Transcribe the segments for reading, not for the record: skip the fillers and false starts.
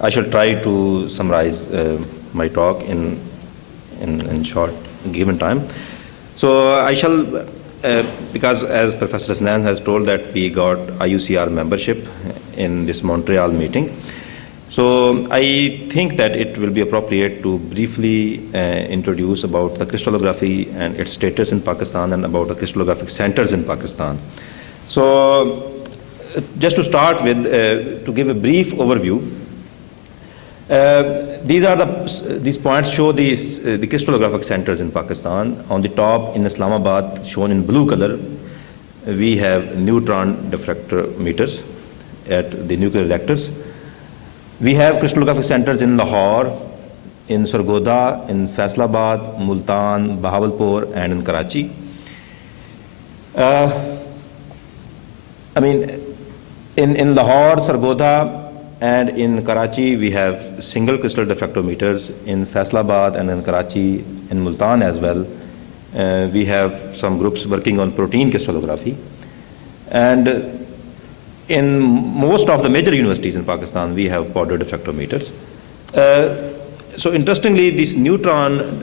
I shall try to summarize my talk in short given time. So I shall, because as Professor Hasnan has told that we got IUCr membership in this Montreal meeting. So I think that it will be appropriate to briefly introduce about the crystallography and its status in Pakistan and about the crystallographic centers in Pakistan. So just to start with, to give a brief overview, these points show the crystallographic centers in Pakistan. On the top in Islamabad, shown in blue color, we have neutron diffractometers at the nuclear reactors. We have crystallographic centers in Lahore, in Sargodha, in Faisalabad, Multan, Bahawalpur, and in Karachi. In Lahore, Sargodha, and in Karachi, we have single crystal diffractometers. In Faisalabad and in Karachi, in Multan as well, we have some groups working on protein crystallography. And in most of the major universities in Pakistan, we have powder diffractometers. So interestingly, this neutron,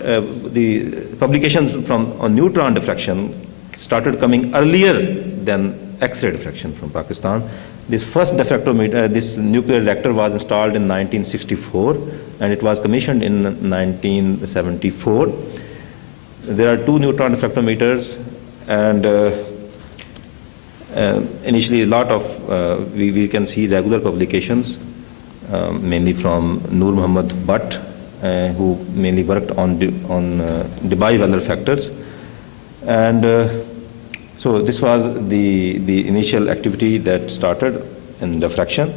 the publications on neutron diffraction started coming earlier than X-ray diffraction from Pakistan. This first diffractometer, this nuclear reactor was installed in 1964 and it was commissioned in 1974. There are two neutron diffractometers, and initially a lot of, we can see regular publications, mainly from Noor Muhammad Butt, who mainly worked on Debye-Weller factors. And so this was the initial activity that started in diffraction.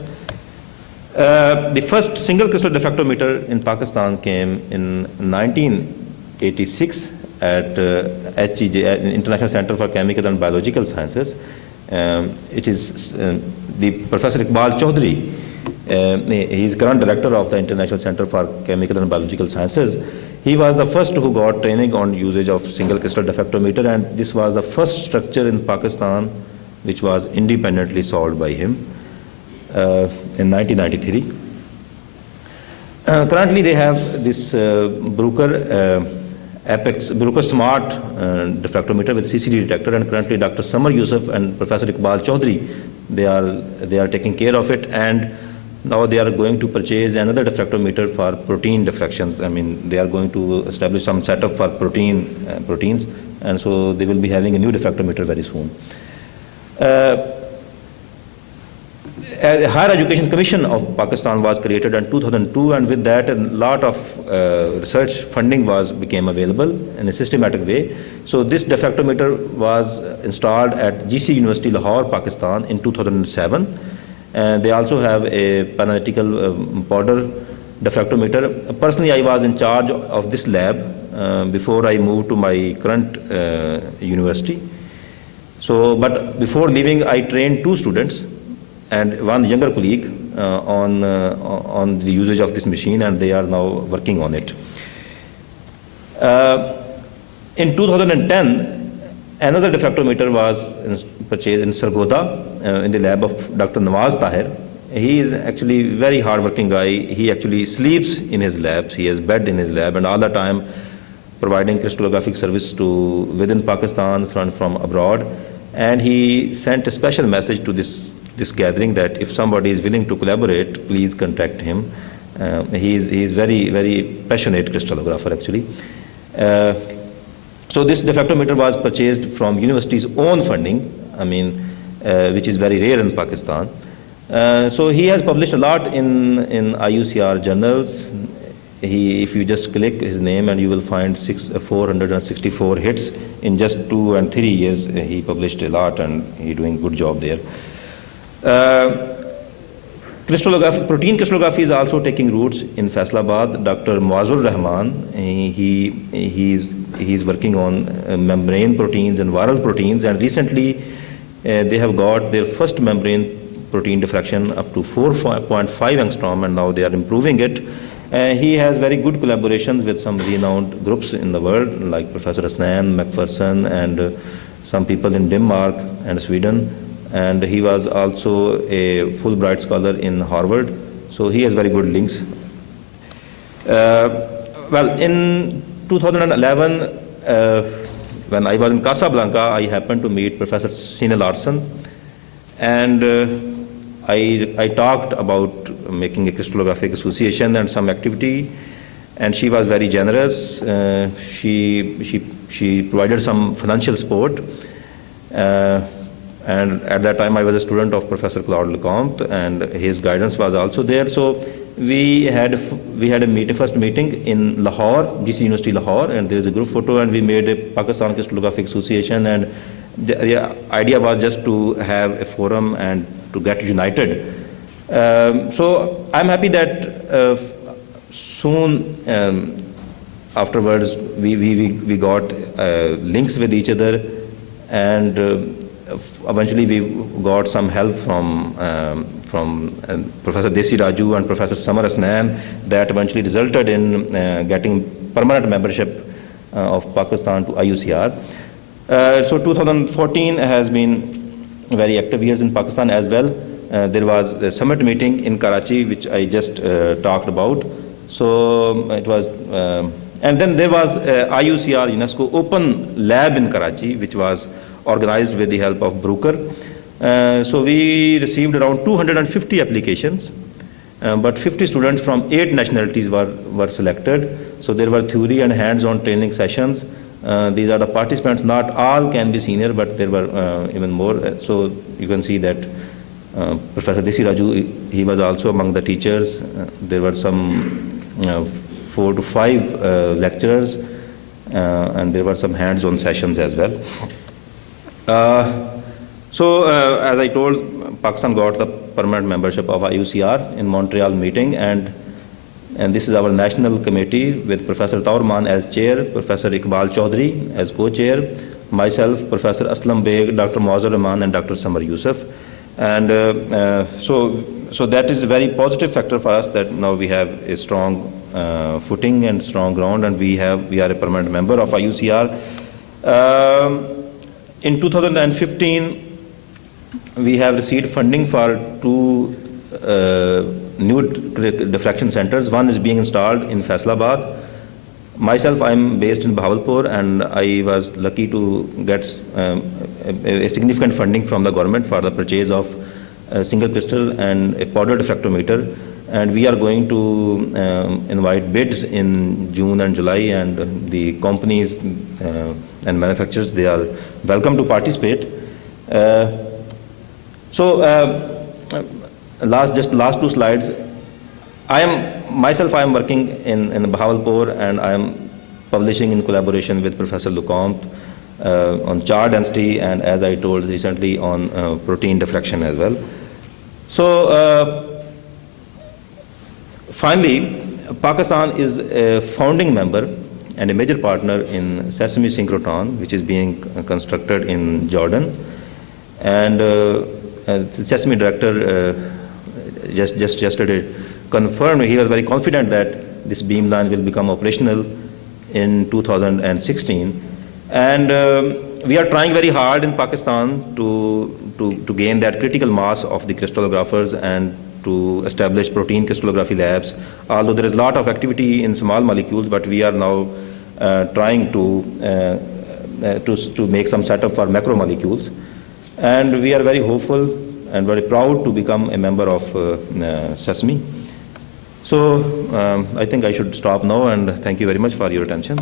The first single crystal diffractometer in Pakistan came in 1986 at HEJ, International Center for Chemical and Biological Sciences. It is the Professor Iqbal Chaudhry. He is current director of the International Center for Chemical and Biological Sciences. He was the first who got training on usage of single crystal diffractometer, and this was the first structure in Pakistan which was independently solved by him in 1993. Currently they have this Bruker Smart diffractometer with CCD detector, and currently Dr. Samar Yusuf and Professor Iqbal Chaudhry, they are taking care of it, and now they are going to purchase another diffractometer for protein diffraction. I mean, they are going to establish some setup for proteins, and so they will be having a new diffractometer very soon. A Higher Education Commission of Pakistan was created in 2002, and with that a lot of research funding became available in a systematic way. So this diffractometer was installed at GC University Lahore, Pakistan in 2007. And they also have a pananalytical powder diffractometer. Personally, I was in charge of this lab before I moved to my current university. So, but before leaving, I trained 2 students and one younger colleague on the usage of this machine, and they are now working on it. In 2010, another diffractometer was purchased in Sargodha in the lab of Dr. Nawaz Tahir. He is actually a very hard-working guy. He actually sleeps in his labs. He has bed in his lab, and all the time providing crystallographic service to within Pakistan from abroad. And he sent a special message to this gathering that if somebody is willing to collaborate, please contact him. He is very, very passionate crystallographer actually. So this diffractometer was purchased from university's own funding, which is very rare in Pakistan. So he has published a lot in IUCr journals. If you just click his name, and you will find 464 hits in just 2 and 3 years. He published a lot, and he's doing a good job there. Protein crystallography is also taking roots in Faisalabad. Dr. Muazzur Rahman, he's working on membrane proteins and viral proteins, and recently they have got their first membrane protein diffraction up to 4.5 angstrom, and now they are improving it. He has very good collaborations with some renowned groups in the world, like Professor Hasnan, McPherson, and some people in Denmark and Sweden. And he was also a Fulbright scholar in Harvard. So he has very good links. Well, in 2011, when I was in Casablanca, I happened to meet Professor Sina Larson, and I talked about making a crystallographic association and some activity, and she was very generous. She provided some financial support, and at that time I was a student of Professor Claude Lecomte, and his guidance was also there. So we had a first meeting in Lahore, GC University Lahore, and there is a group photo, and we made a Pakistan Crystallographic Association, and the idea was just to have a forum and to get united. So I'm happy that soon afterwards we got links with each other, and eventually we got some help from Professor Desi Raju and Professor Samar Asnan, that eventually resulted in getting permanent membership of Pakistan to IUCr. So 2014 has been very active years in Pakistan as well. There was a summit meeting in Karachi, which I just talked about. So it was, and then there was IUCr UNESCO Open Lab in Karachi, which was organized with the help of Brooker. So we received around 250 applications, but 50 students from 8 nationalities were selected. So there were theory and hands-on training sessions. These are the participants. Not all can be senior, but there were even more. So you can see that Professor Desi Raju, he was also among the teachers. There were some 4 to 5 lecturers, and there were some hands-on sessions as well. So as I told, Pakistan got the permanent membership of IUCr in Montreal meeting, and this is our national committee with Professor Taurman as chair, Professor Iqbal Chaudhry as co-chair, myself, Professor Aslam Beg, Dr. Muazzar Rahman, and Dr. Samar Yusuf. And so that is a very positive factor for us, that now we have a strong footing and strong ground, and we are a permanent member of IUCr. In 2015, we have received funding for 2 new diffraction centers. One is being installed in Faisalabad. Myself, I'm based in Bahawalpur, and I was lucky to get a significant funding from the government for the purchase of a single crystal and a powder diffractometer. And we are going to invite bids in June and July, and the companies and manufacturers, they are welcome to participate. Last 2 slides. I am working in Bahawalpur, and I am publishing in collaboration with Professor Lecomte on char density, and as I told recently, on protein diffraction as well. So finally, Pakistan is a founding member and a major partner in Sesame Synchrotron, which is being constructed in Jordan. And the Sesame director just yesterday confirmed, he was very confident that this beamline will become operational in 2016. And we are trying very hard in Pakistan to gain that critical mass of the crystallographers and to establish protein crystallography labs. Although there is a lot of activity in small molecules, but we are now trying to make some setup for macromolecules. And we are very hopeful and very proud to become a member of Sesame. So I think I should stop now, and thank you very much for your attention.